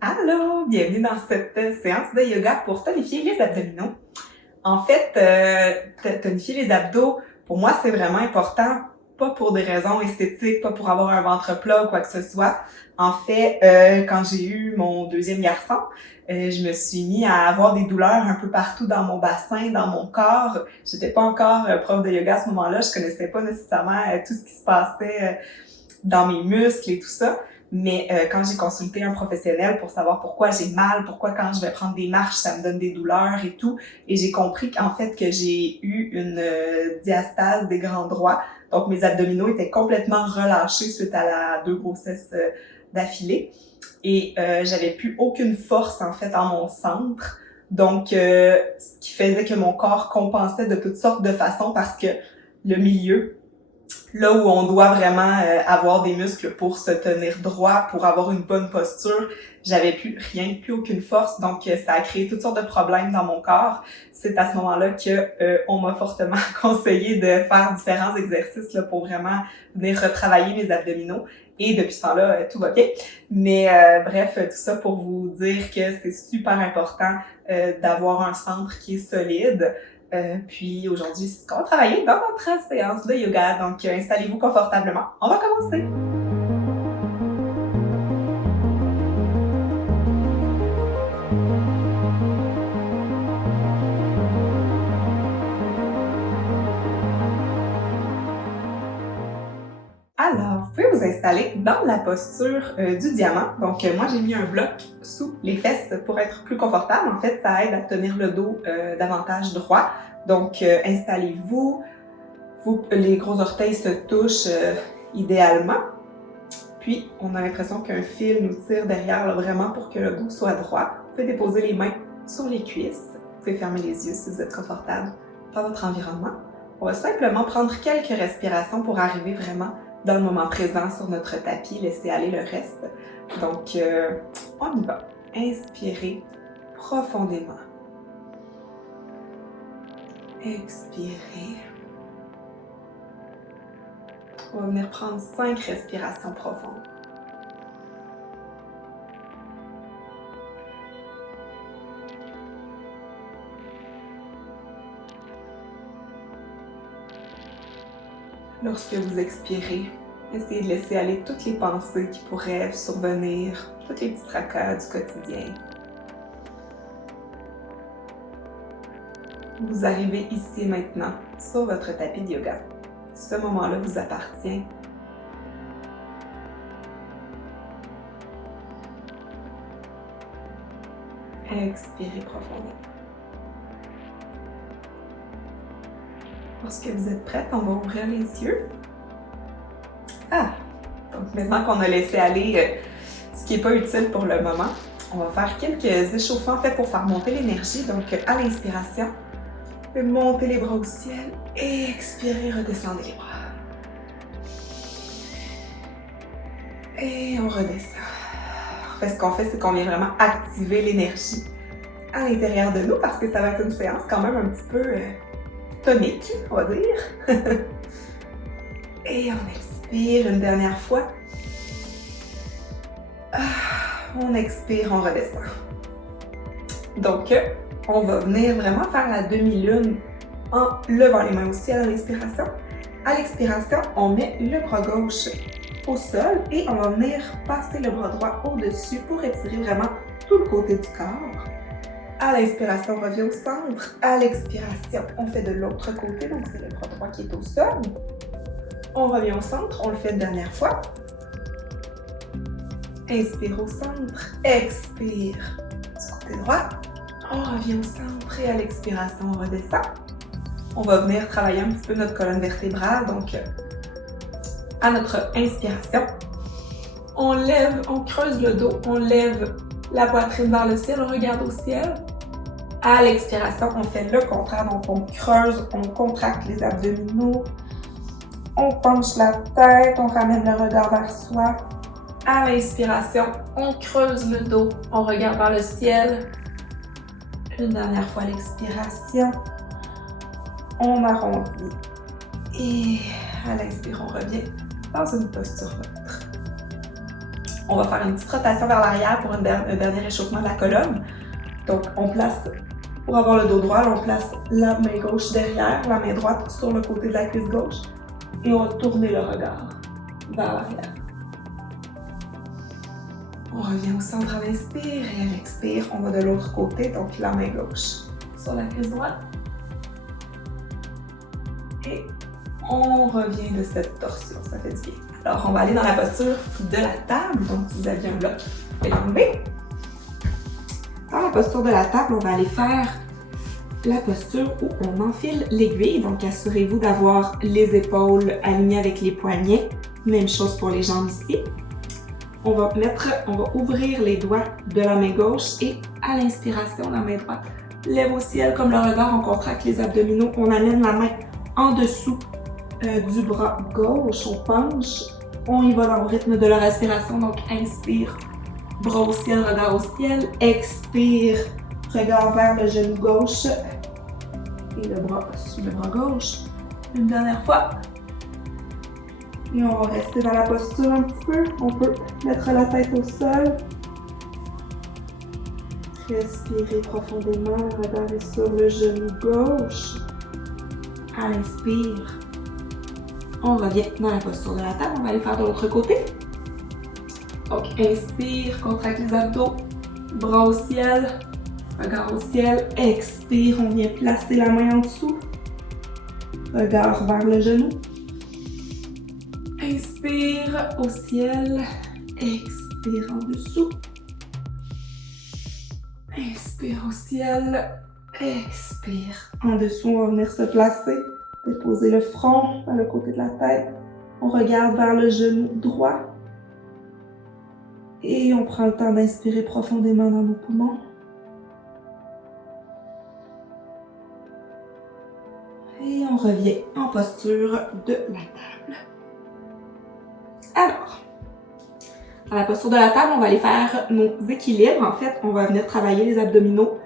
Allô, bienvenue dans cette séance de yoga pour tonifier les abdominaux. En fait, tonifier les abdos, pour moi, c'est vraiment important, pas pour des raisons esthétiques, pas pour avoir un ventre plat ou quoi que ce soit. En fait, quand j'ai eu mon deuxième garçon, je me suis mis à avoir des douleurs un peu partout dans mon bassin, dans mon corps. J'étais pas encore prof de yoga à ce moment-là, je connaissais pas nécessairement tout ce qui se passait dans mes muscles et tout ça. Mais quand j'ai consulté un professionnel pour savoir pourquoi j'ai mal, pourquoi quand je vais prendre des marches, ça me donne des douleurs et tout, et j'ai compris qu'en fait que j'ai eu une diastase des grands droits. Donc mes abdominaux étaient complètement relâchés suite à la 2 grossesses d'affilée. Et j'avais plus aucune force en fait en mon centre. Donc ce qui faisait que mon corps compensait de toutes sortes de façons parce que le milieu, là où on doit vraiment avoir des muscles pour se tenir droit, pour avoir une bonne posture, j'avais plus rien, plus aucune force, donc ça a créé toutes sortes de problèmes dans mon corps. C'est à ce moment-là que on m'a fortement conseillé de faire différents exercices là, pour vraiment venir retravailler mes abdominaux. Et depuis ce temps-là, tout va bien. Mais bref, tout ça pour vous dire que c'est super important d'avoir un centre qui est solide. Puis aujourd'hui, c'est ce qu'on va travailler dans notre séance de yoga. Donc, installez-vous confortablement. On va commencer. Alors, vous pouvez vous installer dans la posture du diamant. Donc, moi, j'ai mis un bloc sous les fesses pour être plus confortable. En fait, ça aide à tenir le dos davantage droit. Donc, installez-vous. Les gros orteils se touchent idéalement. Puis, on a l'impression qu'un fil nous tire derrière là, vraiment pour que le dos soit droit. Vous pouvez déposer les mains sur les cuisses. Vous pouvez fermer les yeux si vous êtes confortable dans votre environnement. On va simplement prendre quelques respirations pour arriver vraiment dans le moment présent sur notre tapis, laisser aller le reste. Donc, on y va. Inspirez profondément. Expirez. On va venir prendre 5 respirations profondes. Lorsque vous expirez, essayez de laisser aller toutes les pensées qui pourraient survenir, toutes les petits tracas du quotidien. Vous arrivez ici maintenant, sur votre tapis de yoga. Ce moment-là vous appartient. Expirez profondément. Lorsque vous êtes prête, on va ouvrir les yeux. Donc maintenant qu'on a laissé aller ce qui n'est pas utile pour le moment, on va faire quelques échauffements en fait pour faire monter l'énergie. Donc à l'inspiration, vous pouvez monter les bras au ciel et expirer, redescendez les bras. Et on redescend. En fait, ce qu'on fait, c'est qu'on vient vraiment activer l'énergie à l'intérieur de nous parce que ça va être une séance quand même un petit peu tonique, on va dire. Et on expire une dernière fois. On expire, on redescend. Donc, on va venir vraiment faire la demi-lune en levant les mains au ciel à l'inspiration. À l'expiration, on met le bras gauche au sol et on va venir passer le bras droit au-dessus pour étirer vraiment tout le côté du corps. À l'inspiration, on revient au centre. À l'expiration, on fait de l'autre côté, donc c'est le bras droit qui est au sol. On revient au centre, on le fait une dernière fois. Inspire au centre, expire du côté droit. On revient au centre et à l'expiration, on redescend. On va venir travailler un petit peu notre colonne vertébrale, donc à notre inspiration, on lève, on creuse le dos, on lève la poitrine vers le ciel, on regarde au ciel. À l'expiration, on fait le contraire, donc on creuse, on contracte les abdominaux, on penche la tête, on ramène le regard vers soi. À l'inspiration, on creuse le dos, on regarde vers le ciel. Une dernière fois à l'expiration, on arrondit. Et à l'inspire, on revient dans une posture neutre. On va faire une petite rotation vers l'arrière pour un dernier réchauffement de la colonne. Donc, on place, pour avoir le dos droit, on place la main gauche derrière, la main droite sur le côté de la cuisse gauche. Et on va tourner le regard vers l'arrière. On revient au centre à l'inspire et à l'expire, on va de l'autre côté, donc la main gauche sur la cuisse droite. Et on revient de cette torsion, ça fait du bien. Alors, on va aller dans la posture de la table. Donc, si vous aviez un bloc, vous pouvez l'enlever. Dans la posture de la table, on va aller faire la posture où on enfile l'aiguille. Donc, assurez-vous d'avoir les épaules alignées avec les poignets. Même chose pour les jambes ici. On va ouvrir les doigts de la main gauche et à l'inspiration, la main droite lève au ciel comme le regard. On contracte les abdominaux. On amène la main en dessous du bras gauche. On penche. On y va dans le rythme de la respiration. Donc, inspire, bras au ciel, regard au ciel. Expire, regard vers le genou gauche. Et le bras sur le bras gauche. Une dernière fois. Et on va rester dans la posture un petit peu. On peut mettre la tête au sol. Respirez profondément. Le regard est sur le genou gauche. À l'inspire, on revient dans la posture de la table. On va aller faire de l'autre côté. Donc, inspire, contracte les abdos. Bras au ciel. Regard au ciel. Expire, on vient placer la main en dessous. Regard vers le genou. Inspire au ciel, expire en dessous. Inspire au ciel, expire. En dessous, on va venir se placer, déposer le front vers le côté de la tête. On regarde vers le genou droit. Et on prend le temps d'inspirer profondément dans nos poumons. Et on revient en posture de la table. Alors, dans la posture de la table, on va aller faire nos équilibres. En fait, on va venir travailler les abdominaux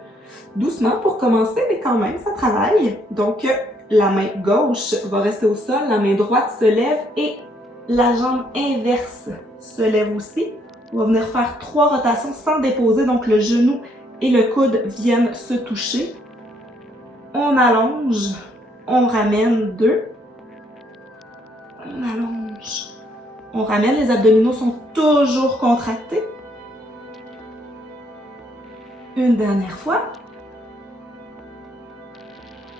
doucement pour commencer, mais quand même, ça travaille. Donc, la main gauche va rester au sol, la main droite se lève et la jambe inverse se lève aussi. On va venir faire 3 rotations sans déposer, donc le genou et le coude viennent se toucher. On allonge, on ramène 2. On allonge. On ramène, les abdominaux sont toujours contractés. Une dernière fois.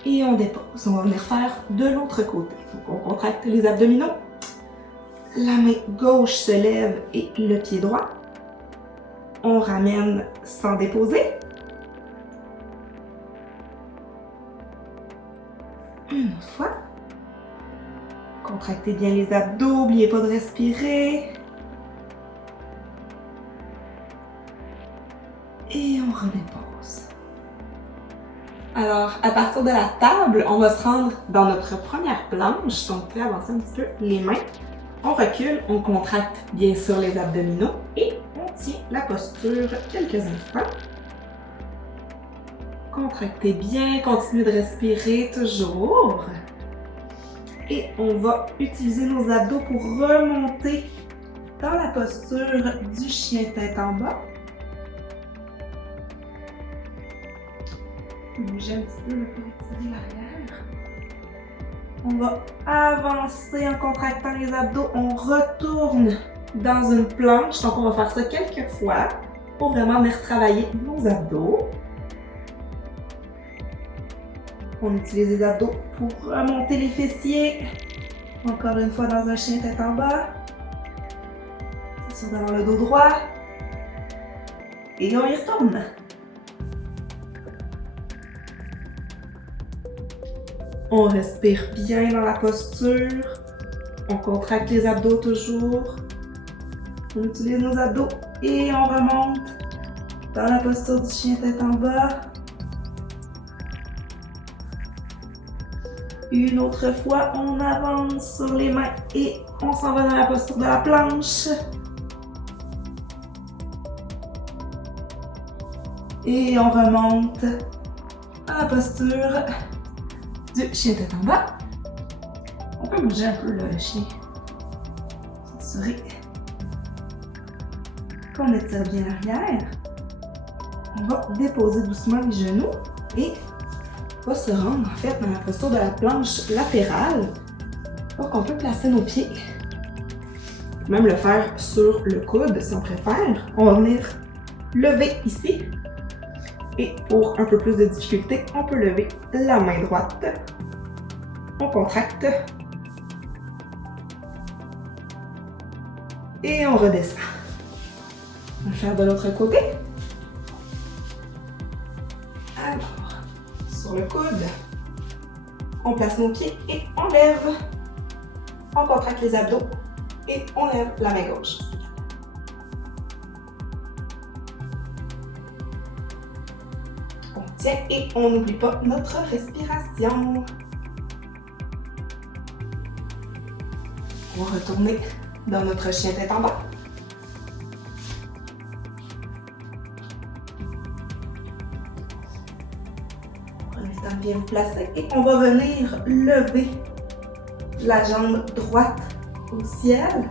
Et on dépose. On va venir faire de l'autre côté. Donc on contracte les abdominaux. La main gauche se lève et le pied droit. On ramène sans déposer. Une autre fois. Contractez bien les abdos, n'oubliez pas de respirer. Et on redépose. Alors, à partir de la table, on va se rendre dans notre première planche. Donc, vous pouvez avancer un petit peu les mains. On recule, on contracte bien sûr les abdominaux et on tient la posture quelques instants. Contractez bien, continuez de respirer toujours. Et on va utiliser nos abdos pour remonter dans la posture du chien tête en bas. Bouger un petit peu pour étirer l'arrière. On va avancer en contractant les abdos. On retourne dans une planche. Donc, on va faire ça quelques fois pour vraiment venir travailler nos abdos. On utilise les abdos pour remonter les fessiers. Encore une fois dans un chien tête en bas. C'est sûr d'avoir le dos droit. Et on y retourne. On respire bien dans la posture. On contracte les abdos toujours. On utilise nos abdos et on remonte dans la posture du chien tête en bas. Une autre fois, on avance sur les mains et on s'en va dans la posture de la planche. Et on remonte à la posture du chien tête en bas. On peut bouger un peu le chien. S'assurer qu'on étire bien l'arrière. On va déposer doucement les genoux et on va se rendre en fait dans la posture de la planche latérale. Donc on peut placer nos pieds. Même le faire sur le coude si on préfère. On va venir lever ici. Et pour un peu plus de difficulté, on peut lever la main droite. On contracte. Et on redescend. On va faire de l'autre côté. Alors, sur le coude, on place nos pieds et on lève. On contracte les abdos et on lève la main gauche. On tient et on n'oublie pas notre respiration. On va retourner dans notre chien tête en bas. Prenez le temps de bien vous placer et on va venir lever la jambe droite au ciel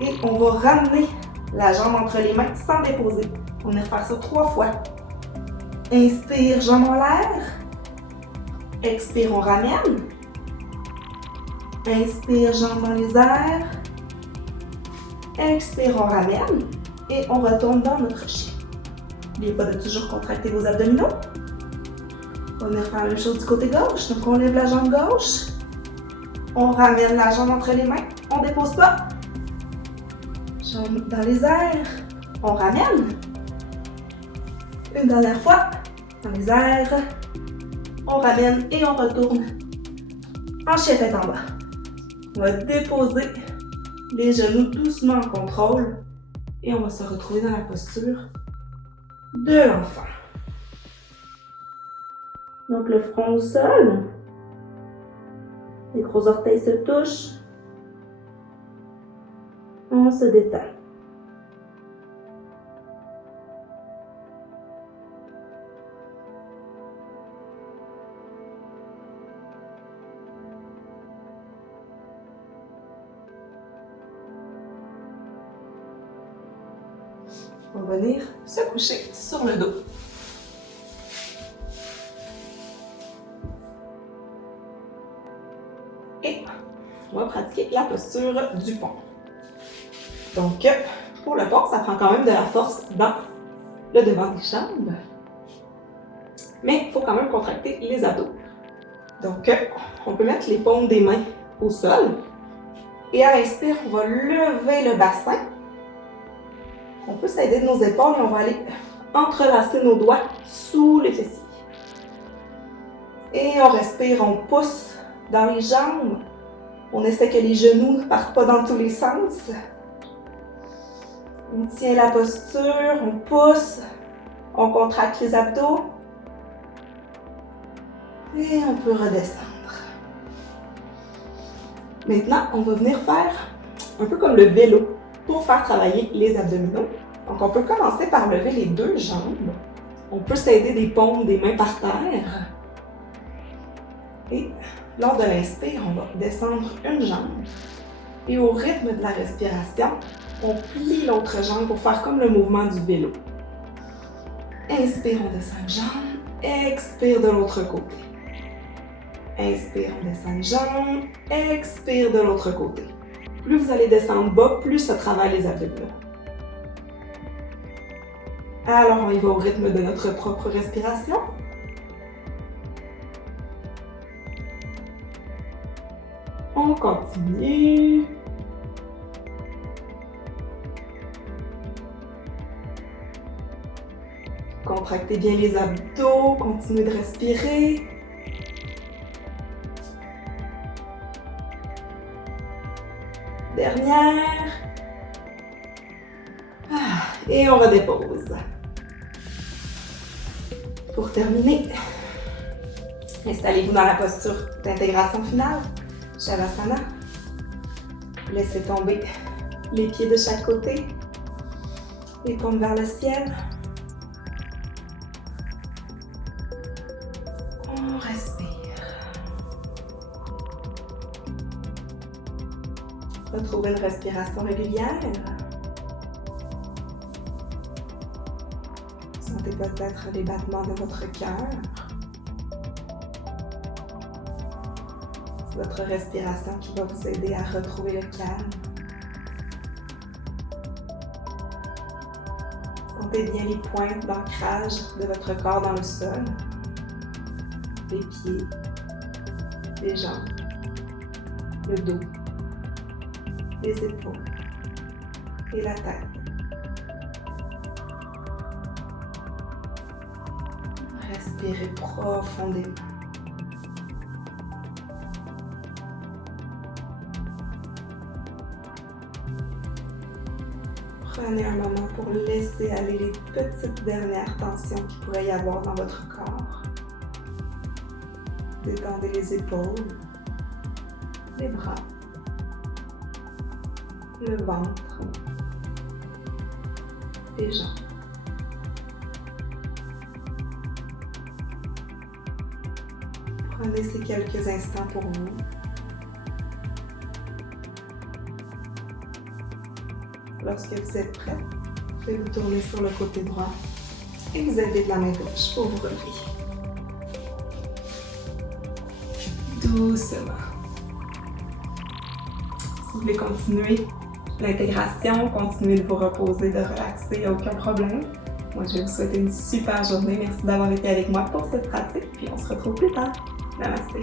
et on va ramener la jambe entre les mains sans déposer. On va faire ça 3 fois. Inspire, jambe en l'air. Expire, on ramène. Inspire, jambe dans les airs. Expire, on ramène. Et on retourne dans notre chien. N'oubliez pas de toujours contracter vos abdominaux. On va venir faire la même chose du côté gauche. Donc on lève la jambe gauche. On ramène la jambe entre les mains. On ne dépose pas. Jambe dans les airs. On ramène. Une dernière fois. Dans les airs. On ramène et on retourne en chien tête en bas. On va déposer les genoux doucement en contrôle. Et on va se retrouver dans la posture de l'enfant. Donc le front au sol. Les gros orteils se touchent. On se détend. On va venir se coucher sur le dos. Et on va pratiquer la posture du pont. Donc, pour le pont, ça prend quand même de la force dans le devant des jambes. Mais il faut quand même contracter les abdos. Donc, on peut mettre les paumes des mains au sol. Et à l'inspire, on va lever le bassin. On peut s'aider de nos épaules et on va aller entrelacer nos doigts sous les fessiers. Et on respire, on pousse dans les jambes. On essaie que les genoux ne partent pas dans tous les sens. On tient la posture, on pousse, on contracte les abdos. Et on peut redescendre. Maintenant, on va venir faire un peu comme le vélo pour faire travailler les abdominaux. Donc, on peut commencer par lever les 2 jambes. On peut s'aider des paumes des mains par terre. Et lors de l'inspire, on va descendre une jambe. Et au rythme de la respiration, on plie l'autre jambe pour faire comme le mouvement du vélo. Inspire, on descend une jambe. Expire de l'autre côté. Inspire, on descend une jambe. Expire de l'autre côté. Plus vous allez descendre bas, plus ça travaille les abdominaux. Alors, on y va au rythme de notre propre respiration. On continue. Contractez bien les abdos, continuez de respirer. Dernière. Et on redépose. Pour terminer, installez-vous dans la posture d'intégration finale, Shavasana. Laissez tomber les pieds de chaque côté, les paumes vers le ciel. On respire. Retrouvez une respiration régulière. Sentez peut-être les battements de votre cœur. C'est votre respiration qui va vous aider à retrouver le calme. Sentez bien les pointes d'ancrage de votre corps dans le sol. Les pieds, les jambes, le dos, les épaules et la tête. Respirez profondément. Prenez un moment pour laisser aller les petites dernières tensions qu'il pourrait y avoir dans votre corps. Détendez les épaules, les bras, le ventre, les jambes. Prenez ces quelques instants pour vous. Lorsque vous êtes prêt, vous pouvez vous tourner sur le côté droit et vous aider de la main gauche pour vous relever. Doucement. Si vous voulez continuer l'intégration, continuer de vous reposer, de relaxer, il n'y a aucun problème. Moi, je vais vous souhaiter une super journée. Merci d'avoir été avec moi pour cette pratique, puis on se retrouve plus tard. Namasté.